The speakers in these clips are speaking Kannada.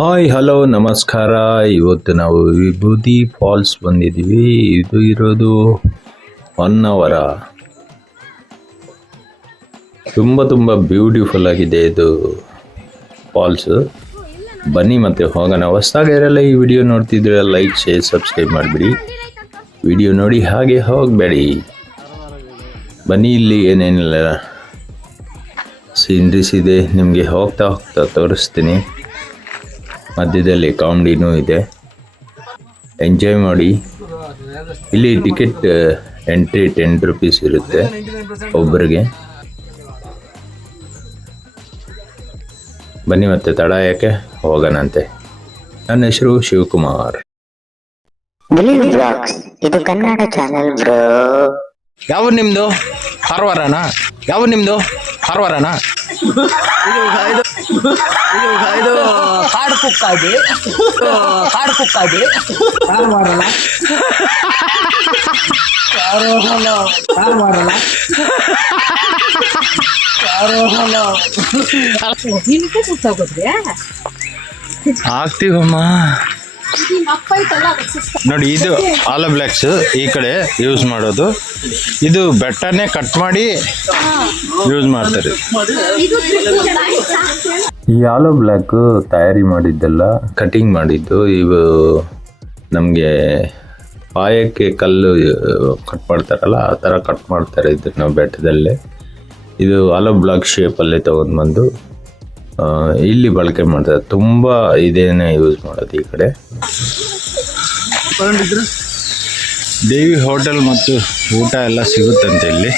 ಹಾಯ್ ಹಲೋ ನಮಸ್ಕಾರ. ಇವತ್ತು ನಾವು ವಿಭೂತಿ ಫಾಲ್ಸ್ ಬಂದಿದ್ದೀವಿ. ಇದು ಇರೋದು ಹೊನ್ನಾವರ. ತುಂಬ ಬ್ಯೂಟಿಫುಲ್ ಆಗಿದೆ ಇದು ಫಾಲ್ಸ್. ಬನ್ನಿ ಮತ್ತೆ ಹೋಗೋಣ. ಹೊಸದಾಗಿರಲ್ಲ ಈ ವಿಡಿಯೋ ನೋಡ್ತಿದ್ರೆ ಲೈಕ್ ಶೇರ್ ಸಬ್ಸ್ಕ್ರೈಬ್ ಮಾಡಿಬಿಡಿ. ವಿಡಿಯೋ ನೋಡಿ ಹಾಗೆ ಹೋಗಬೇಡಿ. ಬನ್ನಿ, ಇಲ್ಲಿ ಏನೇನಿಲ್ಲ ಸೀನ್ರೀಸ್ ಇದೆ, ನಿಮಗೆ ಹೋಗ್ತಾ ತೋರಿಸ್ತೀನಿ. ಮಧ್ಯದಲ್ಲಿ ಕಾಮಿಡಿನೂ ಇದೆ, ಎಂಜಾಯ್ ಮಾಡಿ. ಇಲ್ಲಿ ಟಿಕೆಟ್ ಎಂಟ್ರಿ 10 ರೂಪೀಸ್ ಇರುತ್ತೆ ಒಬ್ಬರಿಗೆ. ಬನ್ನಿ ಮತ್ತೆ ತಡ ಯಾಕೆ, ಹೋಗೋಣಂತೆ. ನನ್ನ ಹೆಸರು ಶಿವಕುಮಾರ್. ಇದು ಕನ್ನಡ ಚಾನೆಲ್ ಬ್ರೋ. ಯಾವ ನಿಮ್ದು ಕಾರವಾರನಾ? ಯಾವ ನಿಮ್ದು ಕಾರವಾರನಾ? ಇದು ಕಾಡು ಕುಕ್ಕಾಡಿ ಕಾರವಾರನ. ಆಗ್ತೀವಮ್ಮ. ನೋಡಿ, ಇದು ಆಲೂ ಬ್ಲ್ಯಾಕ್ಸ್ ಈ ಕಡೆ ಯೂಸ್ ಮಾಡೋದು. ಇದು ಬೆಟ್ಟನೇ ಕಟ್ ಮಾಡಿ ಯೂಸ್ ಮಾಡ್ತಾರೆ. ಈ ಆಲೂ ಬ್ಲ್ಯಾಕ್ ತಯಾರಿ ಮಾಡಿದ್ದೆಲ್ಲ ಕಟಿಂಗ್ ಮಾಡಿದ್ದು. ಇವು ನಮಗೆ ಪಾಯಕ್ಕೆ ಕಲ್ಲು ಕಟ್ ಮಾಡ್ತಾರಲ್ಲ, ಆ ಥರ ಕಟ್ ಮಾಡ್ತಾರೆ ಇದನ್ನು ಬೆಟ್ಟದಲ್ಲೇ. ಇದು ಆಲೂ ಬ್ಲ್ಯಾಕ್ ಶೇಪಲ್ಲೇ ತೊಗೊಂಡ್ಬಂದು ಇಲ್ಲಿ ಬಳಕೆ ಮಾಡ್ತಾರೆ. ತುಂಬ ಇದೇನೆ ಯೂಸ್ ಮಾಡೋದು ಈ ಕಡೆ. ದೇವಿ ಹೋಟೆಲ್ ಮತ್ತು ಊಟ ಎಲ್ಲ ಸಿಗುತ್ತಂತೆ ಇಲ್ಲಿ.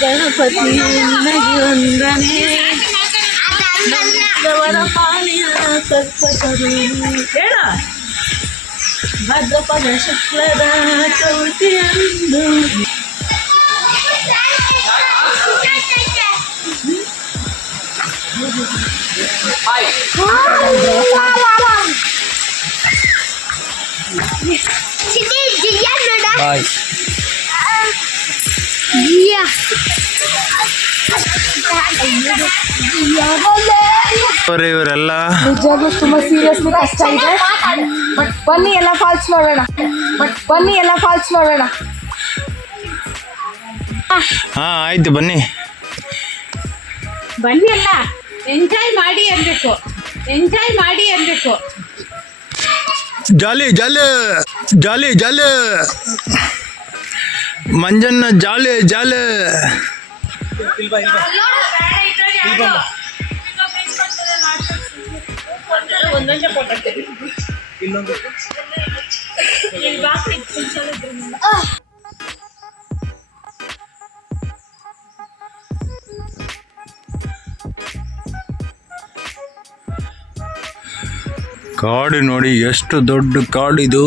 ಗಣಪತಿ ನಗಿ ವಂದನೆ ಗವರ ಪಾಣಿಯ ಕಲ್ಪತರು ಹೇಳ. ಭದ್ರಪದ ಶುಕ್ಲದ ಚೌತಿಯಂದು ಇವರೆಲ್ಲ ನಿಜವಾಗ್ಲೂ ತುಂಬಾ ಸೀರಿಯಸ್ಲಿ ಕಷ್ಟ ಇದೆ. ಬಟ್ ಬನ್ನಿ ಎಲ್ಲ ಫಾಲ್ಸ್ ನೋಡೋಣ. ಹಾ ಆಯ್ತು, ಬನ್ನಿ ಅಲ್ಲ, ಎಂಜಾಯ್ ಮಾಡಿ ಅನ್ಬೇಕು. ಜಾಲಿ ಜಾಲಿ ಜಾಲಿ ಜಾಲಿ ಮಂಜನ್ನ ಜಾಲಿ ಜಾಲಿ. ಕಾಡು ನೋಡಿ, ಎಷ್ಟು ದೊಡ್ಡ ಕಾಡಿದು.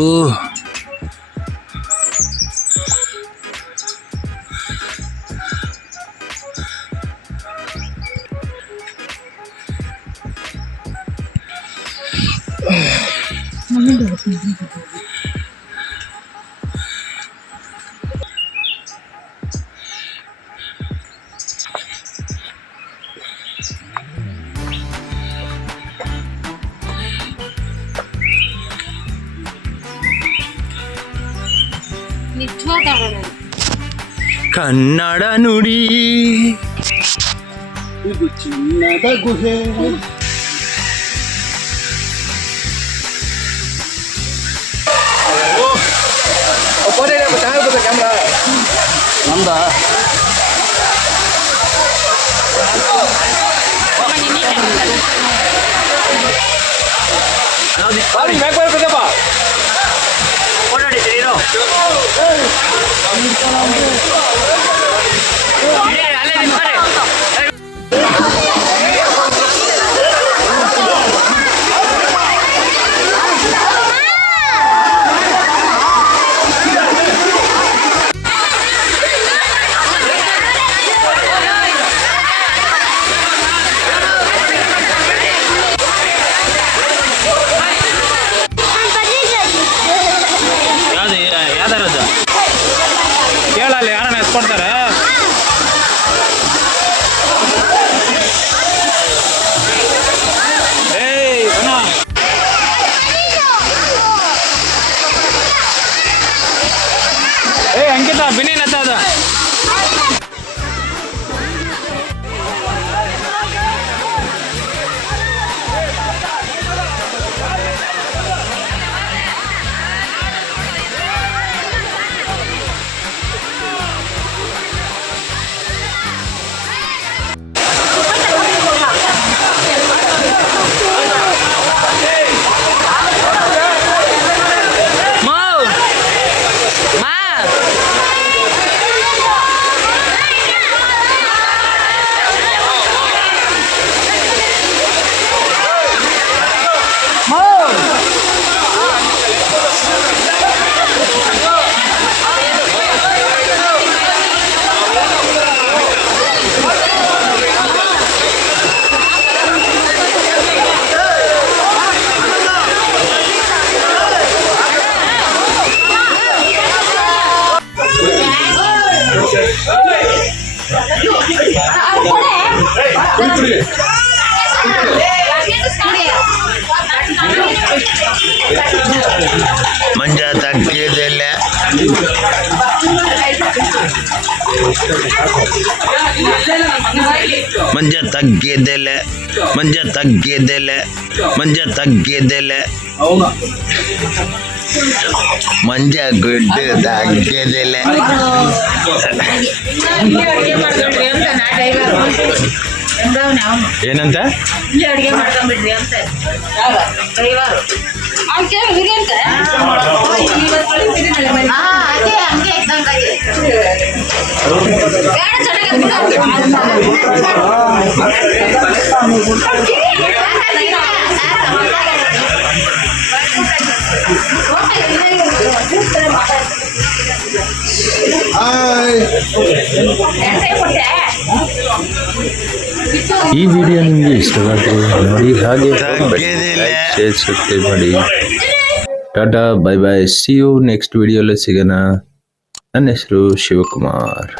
ಕನ್ನಡ ನುಡಿ ಇದು ಚಿನ್ನದ ಗುಹೆ. ನಮ್ದ ಮಂಜ ತಗ್ಗಿದೆಲ್ಲ ಮಂಜ ತಗ್ಗಿದೆಲ್ಲ ಮಂಜ ತಗ್ಗಿದೆಲ್ಲ ಮಂಜ ತಗ್ಗಿದೆಲ್ಲ ಮಂಜ ಗುಡ್ಡು ತಗ್ಗಿದೆಲ್ಲ ಏನಂತ ಅಡುಗೆ ಮಾಡ್ಕೊಂಡ್ಬಿಡ್ರಿ ಅಂತ ಈ ವಿಡಿಯೋ ನಿಮಗೆ ಇಷ್ಟವಾದರೆ ನೋಡಿ ಹಾಗೆ ಲೈಕ್ ಶೇರ್ ಸಬ್ಸ್ಕ್ರೈಬ್ ಮಾಡಿ tata bye bye see you next ವಿಡಿಯೋಲಿ ಸಿಗೋಣ ನನ್ನ ಹೆಸರು ಶಿವಕುಮಾರ್